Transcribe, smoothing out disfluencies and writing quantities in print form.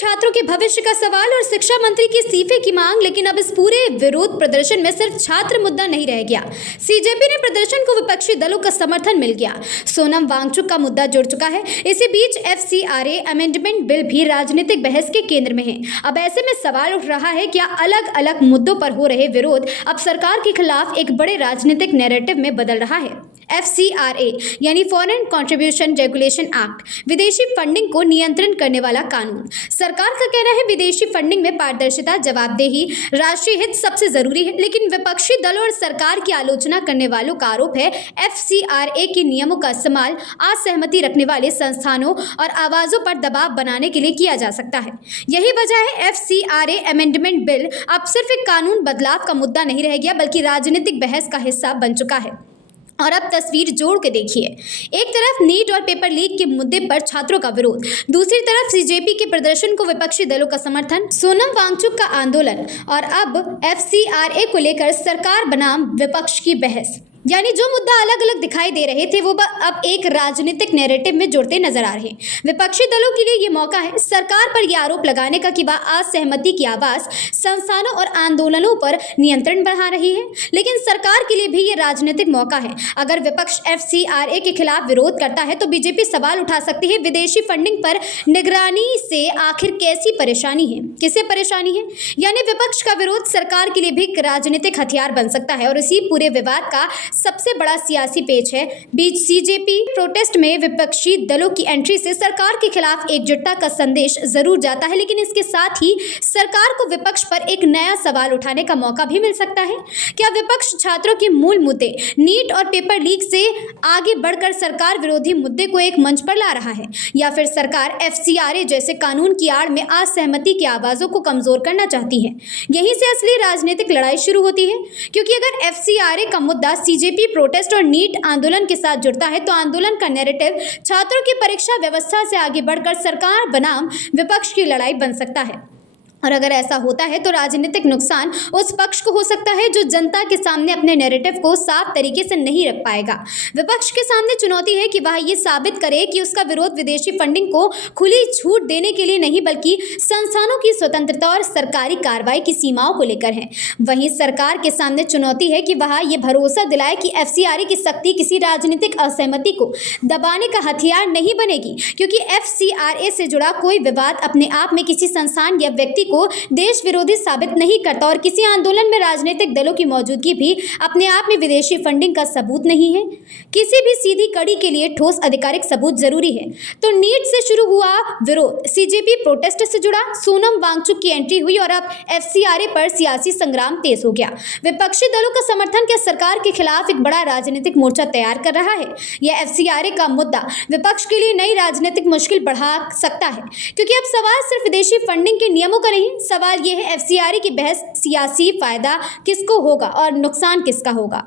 छात्रों के भविष्य का सवाल और शिक्षा मंत्री के इस्तीफे की मांग। लेकिन अब इस पूरे विरोध प्रदर्शन में सिर्फ छात्र मुद्दा नहीं रह गया। सीजेपी ने प्रदर्शन को विपक्षी दलों का समर्थन मिल गया। सोनम वांगचुक का मुद्दा जुड़ चुका है। इसी बीच एफसीआरए अमेंडमेंट बिल भी राजनीतिक बहस के केंद्र में है। अब ऐसे में सवाल उठ रहा है, क्या अलग अलग मुद्दों पर हो रहे विरोध अब सरकार के खिलाफ एक बड़े राजनीतिक नैरेटिव में बदल रहा है। एफसीआरए यानी फॉरेन कंट्रीब्यूशन रेगुलेशन एक्ट, विदेशी फंडिंग को नियंत्रण करने वाला कानून। सरकार का कहना है विदेशी फंडिंग में पारदर्शिता, जवाबदेही, राष्ट्रीय हित सबसे जरूरी है। लेकिन विपक्षी दलों और सरकार की आलोचना करने वालों का आरोप है एफसीआरए के नियमों का इस्तेमाल असहमति रखने वाले संस्थानों और आवाजों पर दबाव बनाने के लिए किया जा सकता है। यही वजह है एफसीआरए अमेंडमेंट बिल अब सिर्फ एक कानून बदलाव का मुद्दा नहीं रह गया, बल्कि राजनीतिक बहस का हिस्सा बन चुका है। और अब तस्वीर जोड़ के देखिए, एक तरफ नीट और पेपर लीक के मुद्दे पर छात्रों का विरोध, दूसरी तरफ सीजेपी के प्रदर्शन को विपक्षी दलों का समर्थन, सोनम वांगचुक का आंदोलन और अब एफसीआरए को लेकर सरकार बनाम विपक्ष की बहस। यानी जो मुद्दा अलग अलग दिखाई दे रहे थे वो अब एक राजनीतिक नैरेटिव में जुड़ते नजर आ रहे हैं। विपक्षी दलों के लिए ये मौका है सरकार पर यह आरोप लगाने का कि वह असहमति की आवाज, संस्थानों और आंदोलनों पर नियंत्रण बढ़ा रही है। लेकिन सरकार के लिए भी ये राजनीतिक मौका है। अगर विपक्ष एफसीआरए के खिलाफ विरोध करता है तो बीजेपी सवाल उठा सकती है विदेशी फंडिंग पर निगरानी से आखिर कैसी परेशानी है, किसे परेशानी है। यानी विपक्ष का विरोध सरकार के लिए भी एक राजनीतिक हथियार बन सकता है। और इसी पूरे विवाद का सबसे बड़ा सियासी पेच है बीच सीजेपी प्रोटेस्ट में विपक्षी दलों की एंट्री से सरकार के खिलाफ एकजुटता का संदेश जरूर जाता है, लेकिन इसके साथ ही सरकार को विपक्ष पर एक नया सवाल उठाने का मौका भी मिल सकता है। क्या विपक्ष छात्रों के मूल मुद्दे नीट और पेपर लीक से आगे बढ़कर सरकार विरोधी मुद्दे को एक मंच पर ला रहा है, या फिर सरकार एफसीआरए जैसे कानून की आड़ में असहमति की आवाजों को कमजोर करना चाहती है। यहीं से असली राजनीतिक लड़ाई शुरू होती है, क्योंकि अगर एफसीआरए का मुद्दा सीजेपी प्रोटेस्ट और नीट आंदोलन के साथ जुड़ता है तो आंदोलन का नैरेटिव छात्रों की परीक्षा व्यवस्था से आगे बढ़कर सरकार बनाम विपक्ष की लड़ाई बन सकता है। और अगर ऐसा होता है तो राजनीतिक नुकसान उस पक्ष को हो सकता है जो जनता के सामने अपने नैरेटिव को साफ तरीके से नहीं रख पाएगा। विपक्ष के सामने चुनौती है कि वह ये साबित करे कि उसका विरोध विदेशी फंडिंग को खुली छूट देने के लिए नहीं, बल्कि संस्थानों की स्वतंत्रता और सरकारी कार्रवाई की सीमाओं को लेकर है। वहीं सरकार के सामने चुनौती है कि वह ये भरोसा दिलाए कि एफसीआरए की सख्ती किसी राजनीतिक असहमति को दबाने का हथियार नहीं बनेगी, क्योंकि एफसीआरए से जुड़ा कोई विवाद अपने आप में किसी संस्थान या व्यक्ति को देश विरोधी साबित नहीं करता। और किसी आंदोलन में राजनीतिक दलों की मौजूदगी भी अपने आप में विदेशी फंडिंग का सबूत नहीं है। किसी भी सीधी कड़ी के लिए ठोस आधिकारिक सबूत जरूरी है। तो नीट से शुरू हुआ विरोध, सीजेपी प्रोटेस्ट से जुड़ा, सोनम वांगचुक की एंट्री हुई और अब एफसीआरए पर सियासी संग्राम तेज हो गया। विपक्षी दलों का समर्थन क्या सरकार के खिलाफ एक बड़ा राजनीतिक मोर्चा तैयार कर रहा है? यह एफसीआरए का मुद्दा विपक्ष के लिए नई राजनीतिक मुश्किल बढ़ा सकता है, क्योंकि अब सवाल सिर्फ विदेशी फंडिंग के नियमों का नहीं, सवाल यह है एफसीआरए की बहस सियासी फायदा किसको होगा और नुकसान किसका होगा।